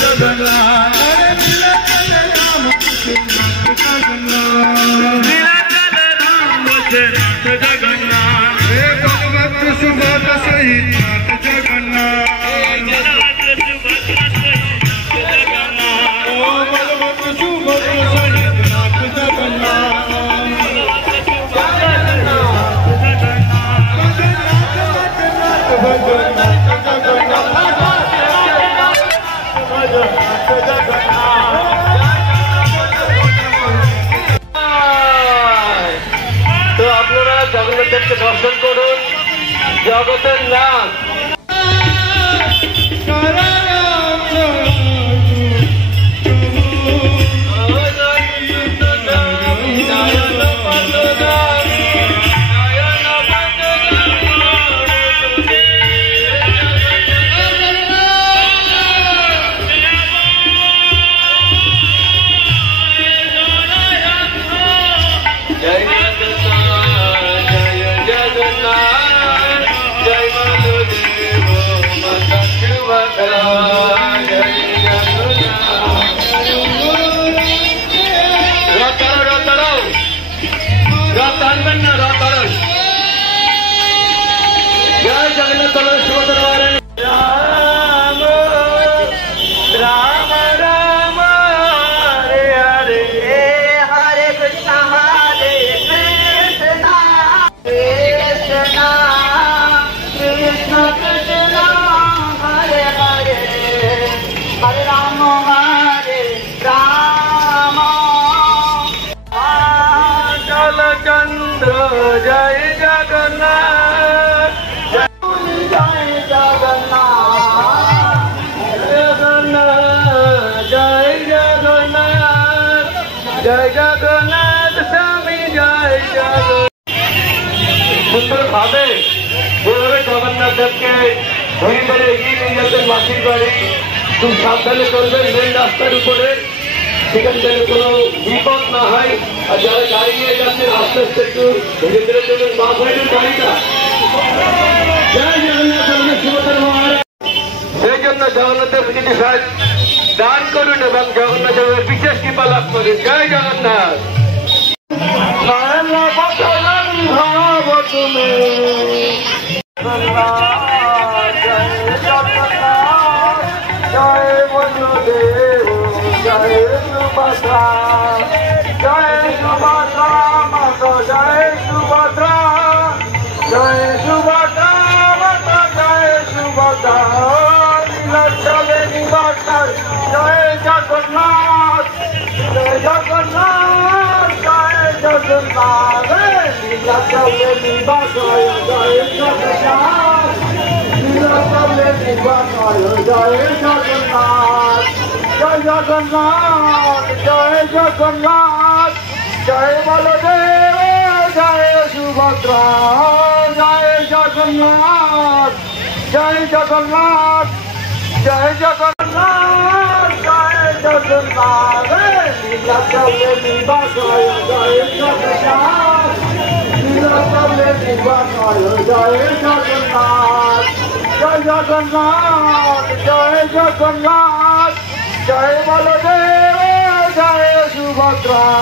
जगन्नाथ सुभद्रा सहित जगन्नाथ तो আপনারা জগন্নাথদেবকে দর্শন করুন জগতের নাথ जय जगन्नाथ जय जगन्नाथ जगन्नाथ जय जगन्नाथ जय जगन्नाथ स्वामी जय जगन्नाथ सुंदर भावे যেভাবে জগন্নাথ দেবকে ধরে ধরে এগিয়ে নিয়ে যেতেন মাসির বাড়ি খুব সাবধানে চলবেন মেন রাস্তার উপরে সেখান থেকে কোনো বিপদ না হয় আর যারা গাড়ি নিয়ে যাচ্ছেন আস্তে আস্তে একটু ধীরে ধীরে চলবেন বা হইলেন গাড়িটা জয় জগন্নাথ সুভদ্রা মহারাজ সেই জন্য জগন্নাথের যদি সাহায্য দান করুন এবং জগন্নাথের বিশেষ কৃপা লাভ করুন জয় জগন্নাথ ভাব তুমি জয় বন্ধুদেব जय सुभद्रा जय सुभद्रा माता जय सुभद्रा जय सुभद्रा माता जय सुभद्रा नीलाचले निवास जय जगन्नाथ जय जगन्नाथ जय जगन्नाथ नीलाचले निवास जय जगन्नाथ नीलाचले निवास जय जगन्नाथ जय जगन्नाथ जय जगन्नाथ जय बलदेव जय सुभद्रा जय जगन्नाथ जय जगन्नाथ जय जगन्नाथ जय जगन्नाथ नीलाचले निवास जय जगन्नाथ नीलाचले निवास जय जगन्नाथ जय जगन्नाथ जय जगन्नाथ जय बलदेव जय सुभद्रा।